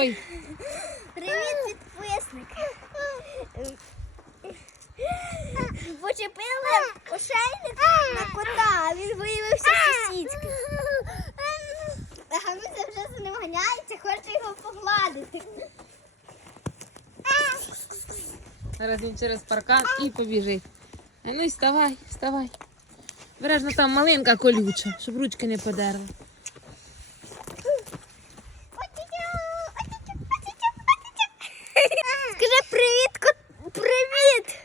Ой, Привіт, підписник. Почепили ошейник на кота, а він виявився сусідським. А Гануся вже за ним ганяється, хоче його погладити. зараз він через паркан і побіжить. А ну й вставай, вставай. Бережно там малинка колюча, щоб ручки не подерла. Скажи привіт, кот. Привіт!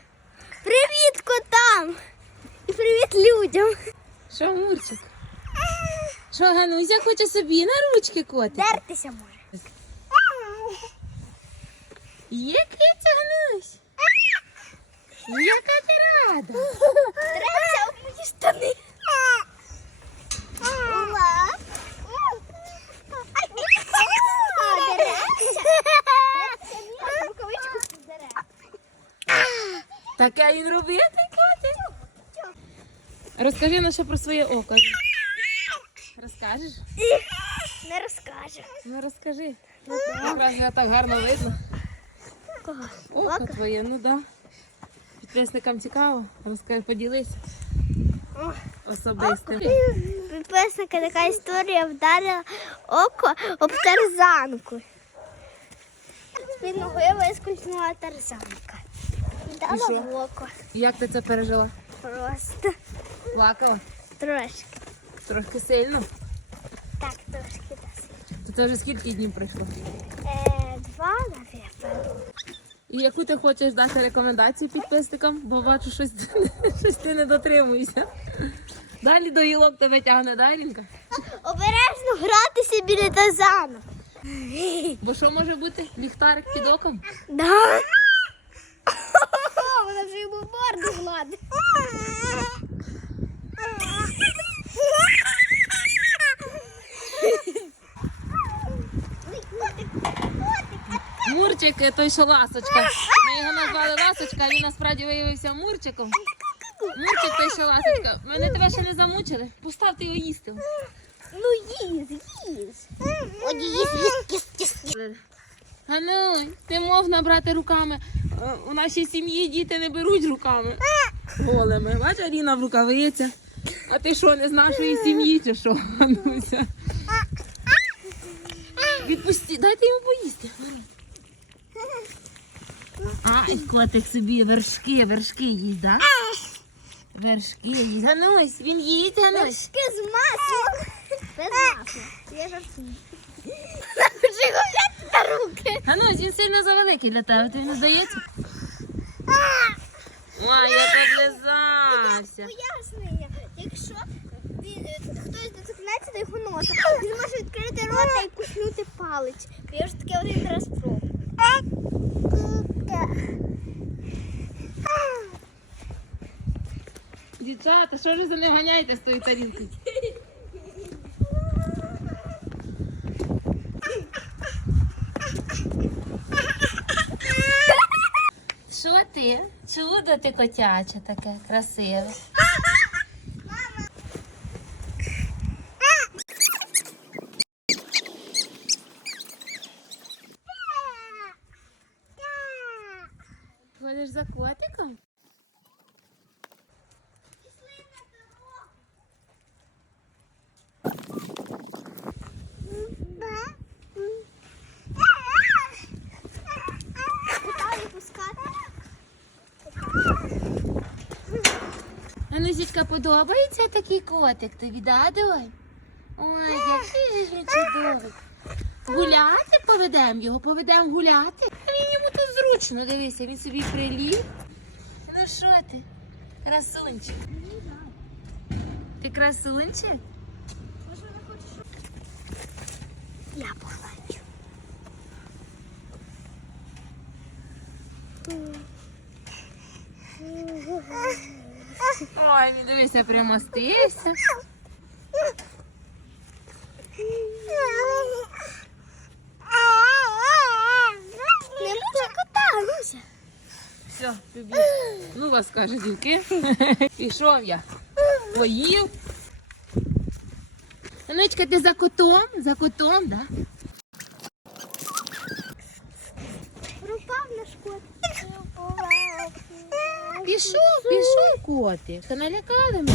Привіт котам! І привіт людям! Що, Мурчик? Що, Гануся хоче собі на ручки котик? Дертися може. Є киця, Ганусь? Яка ти рада? Треться об мої штани. Таке він робити? Розкажи нам ще про своє око. Розкажеш? Не розкаже. Ну розкажи. Якраз його так гарно видно. Око твоє, ну да. Підписникам цікаво. Розкажи, поділися особистим. Підписника така історія вдарила око об тарзанку. З-під ноги вискользнула тарзанка. Дала в око. Як ти це пережила? Просто Плакала? трошки. Трошки сильно. Так, трошки досить. То це вже скільки днів пройшло? Е, два, напевно. І яку ти хочеш дати рекомендацію підписникам, бо бачу, щось, щось ти не дотримуєшся. Далі до гілок тебе тягне, да, Іринка? Обережно гратися біля тазану. Бо що може бути? Ліхтарик під оком? Да. Вона вже йому морду гладить. Мурчик, е, той, що ласочка. Ми його назвали ласочка, а він насправді виявився мурчиком. Мурчик, той, що ласочка. Мене тебе ще не замучили. Поставте його їсти. Ну їж, їж. От їж, їж, їж, їж. Гануй, ти мов набрати руками. Е, У нашій сім'ї діти не беруть руками. Голими. Бач, Аріна в рукавиця. А ти що, не з нашої сім'ї чи що? Гануся? Відпусти, дайте йому поїсти. Ай, котик собі вершки, вершки їсть, так? Вершки їсть. Ганусь, він їсть, Ганусь. Вершки з маслом. Без масла. Я жартую. Вже на руки. Ганусь, він сильно завеликий для тебе, тобі не здається? Ой, як облизався. Пояснення, якщо він, е, хтось доторкнеться до його носа, він може відкрити рота і куснути палець. Я вже таке один раз пробував. Дівчата, що ж за не ганяєте з тої тарілки? Що ти? Чудо ти котяче таке, красиве. За котиком? Анусічка, подобається такий котик тобі, да, Дой? Ой, який ж він чудовий. Гуляти поведемо його, поведемо гуляти. А Він йому тут зручно, дивися, він собі приліг. Ну що ти? Красунчик. Ти красунчик? Я погладжу. Ой, він дивися, примостився. Ну, вас каже, дівки. Пішов я. Поїв. Нечка, ти за котом, за котом, да? Пропав наш кот. Пішов, пішов котик. Та налякали мене.